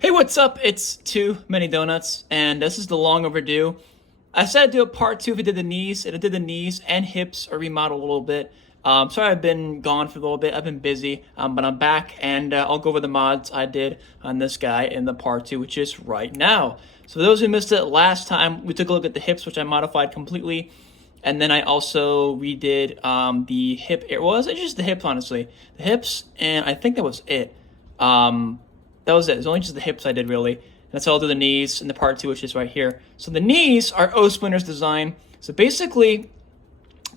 Hey, what's up? It's Too Many Donuts, and this is the long overdue. I said I'd do a part two if I did the knees, and I did the knees and hips are remodeled a little bit. Sorry I've been gone for a little bit. I've been busy, but I'm back, and I'll go over the mods I did on this guy in the part two, which is right now. So for those who missed it last time, we took a look at the hips, which I modified completely. And then I also redid the hip. It wasn't just the hips, honestly. The hips, and I think that was it. That was it. It's only just the hips I did, really. And that's all to the knees in the part two, which is right here. So the knees are O-Splinter's design. So basically,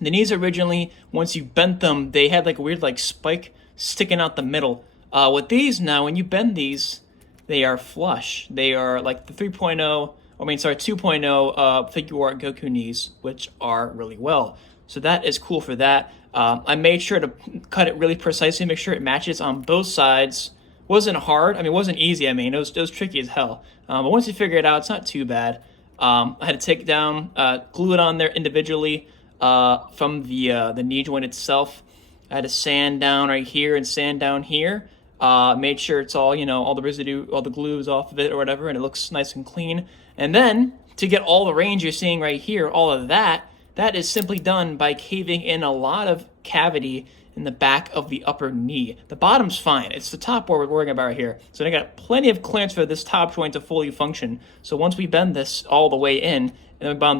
the knees originally, once you bent them, they had like a weird like spike sticking out the middle. With these now, when you bend these, they are flush. They are like the 2.0 figure art Goku knees, which are really well. So that is cool for that. I made sure to cut it really precisely, make sure it matches on both sides. Wasn't hard. I mean, it wasn't easy. I mean, it was tricky as hell. But once you figure it out, it's not too bad. I had to take down, glue it on there individually from the knee joint itself. I had to sand down right here and sand down here. Made sure it's all, all the residue, all the glue is off of it or whatever, and it looks nice and clean. And then, to get all the range you're seeing right here, all of that is simply done by caving in a lot of cavity in the back of the upper knee. The bottom's fine. It's the top where we're worrying about right here. So I got plenty of clearance for this top joint to fully function. So once we bend this all the way in, and then we bend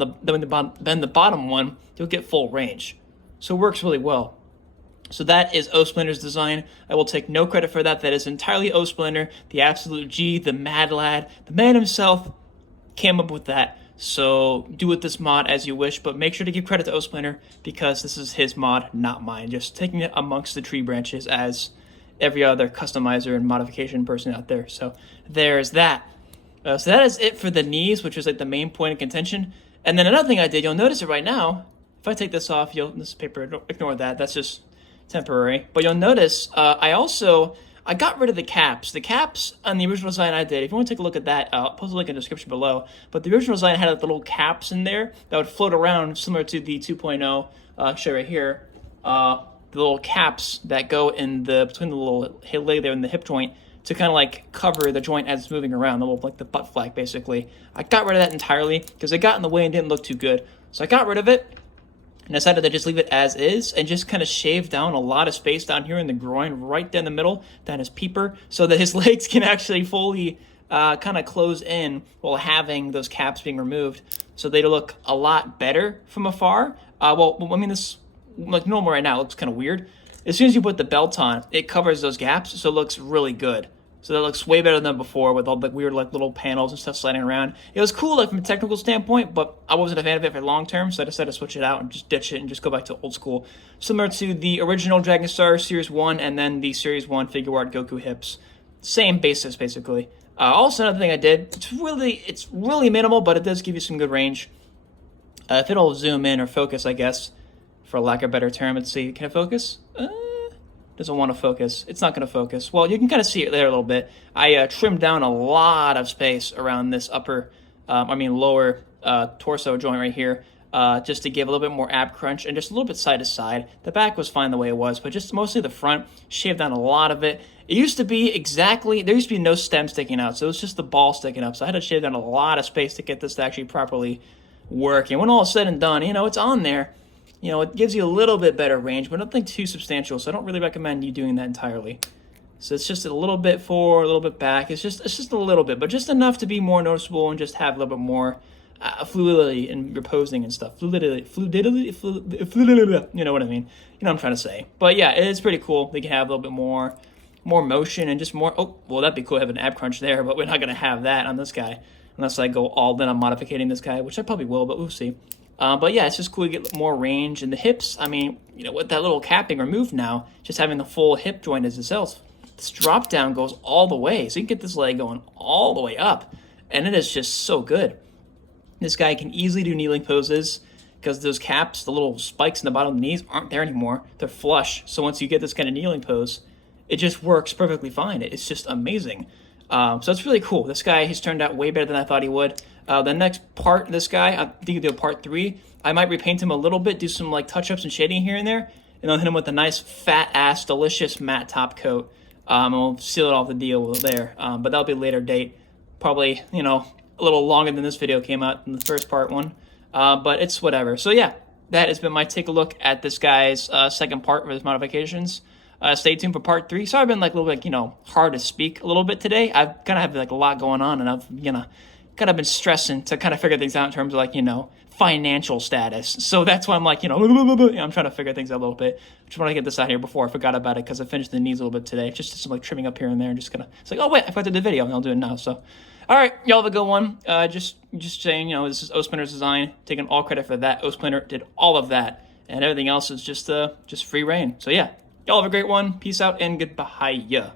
the bottom one, you'll get full range. So it works really well. So that is O-Splinter's design. I will take no credit for that. That is entirely O-Splinter, the absolute G, the mad lad, the man himself came up with that. So do with this mod as you wish, but make sure to give credit to O-Splinter because this is his mod, not mine. Just taking it amongst the tree branches as every other customizer and modification person out there. So there's that. So that is it for the knees, which was like the main point of contention. And then another thing I did, you'll notice it right now. If I take this off, this paper, ignore that. That's just temporary. But you'll notice I got rid of the caps. The caps on the original design I did, if you want to take a look at that, I'll post a link in the description below. But the original design had like, little caps in there that would float around, similar to the 2.0. I'll show you right here. The little caps that go in between the little leg there and the hip joint to kind of like cover the joint as it's moving around, the little like the butt flap basically. I got rid of that entirely because it got in the way and didn't look too good. So I got rid of it. And decided to just leave it as is and just kind of shave down a lot of space down here in the groin, right down the middle, down his peeper, so that his legs can actually fully kind of close in while having those caps being removed. So they look a lot better from afar. This, like normal right now, it looks kind of weird. As soon as you put the belt on, it covers those gaps, so it looks really good. So that looks way better than before with all the weird like little panels and stuff sliding around. It was cool like from a technical standpoint, but I wasn't a fan of it for long term, so I decided to switch it out and just ditch it and just go back to old school. Similar to the original Dragon Star Series 1 and then the Series 1 figure art Goku hips. Same basis basically. Also another thing I did, it's really minimal, but it does give you some good range. If it'll zoom in or focus, I guess, for lack of a better term, let's see, can it focus? Doesn't want to focus. It's not going to focus. Well, you can kind of see it there a little bit. I trimmed down a lot of space around this lower torso joint right here, just to give a little bit more ab crunch and just a little bit side to side. The back was fine the way it was, but just mostly the front, shaved down a lot of it. It used to be there used to be no stem sticking out, so it was just the ball sticking up. So I had to shave down a lot of space to get this to actually properly work. And when all is said and done, it's on there. It gives you a little bit better range, but nothing too substantial, so I don't really recommend you doing that entirely. So it's just a little bit forward, a little bit back. It's just a little bit, but just enough to be more noticeable and just have a little bit more fluidity in your posing and stuff. Fluidity, you know what I mean? You know what I'm trying to say. But yeah, it's pretty cool. They can have a little bit more motion and just more, that'd be cool to have an ab crunch there, but we're not going to have that on this guy unless I go all in on modifying this guy, which I probably will, but we'll see. But yeah, it's just cool to get more range. And the hips, with that little capping removed now, just having the full hip joint as itself, this drop down goes all the way. So you can get this leg going all the way up. And it is just so good. This guy can easily do kneeling poses because those caps, the little spikes in the bottom of the knees aren't there anymore. They're flush. So once you get this kind of kneeling pose, it just works perfectly fine. It's just amazing. So it's really cool. This guy, he's turned out way better than I thought he would. The next part, this guy, I think he'll do a part 3. I might repaint him a little bit, do some like touch-ups and shading here and there, and I'll hit him with a nice fat-ass, delicious matte top coat. And we'll seal it off the deal there. But that'll be a later date, probably, you know, a little longer than this video came out in the first part one. But it's whatever. So yeah, that has been my take a look at this guy's second part for his modifications. Stay tuned for part 3. Sorry I've been like a little bit, you know, hard to speak a little bit today. I've kind of have like a lot going on, and I've, you know, kind of been stressing to kind of figure things out in terms of like, you know, financial status. So that's why I'm like, you know, I'm trying to figure things out a little bit. Just want to get this out here before I forgot about it, because I finished the knees a little bit today. Just some like trimming up here and there, and just gonna, it's like, oh wait, I forgot to do the video, and I'll do it now. So, all right, y'all have a good one. Just saying, you know, this is O-Splinter's design. Taking all credit for that. O-Splinter did all of that, and everything else is just free reign. So yeah, y'all have a great one. Peace out and goodbye.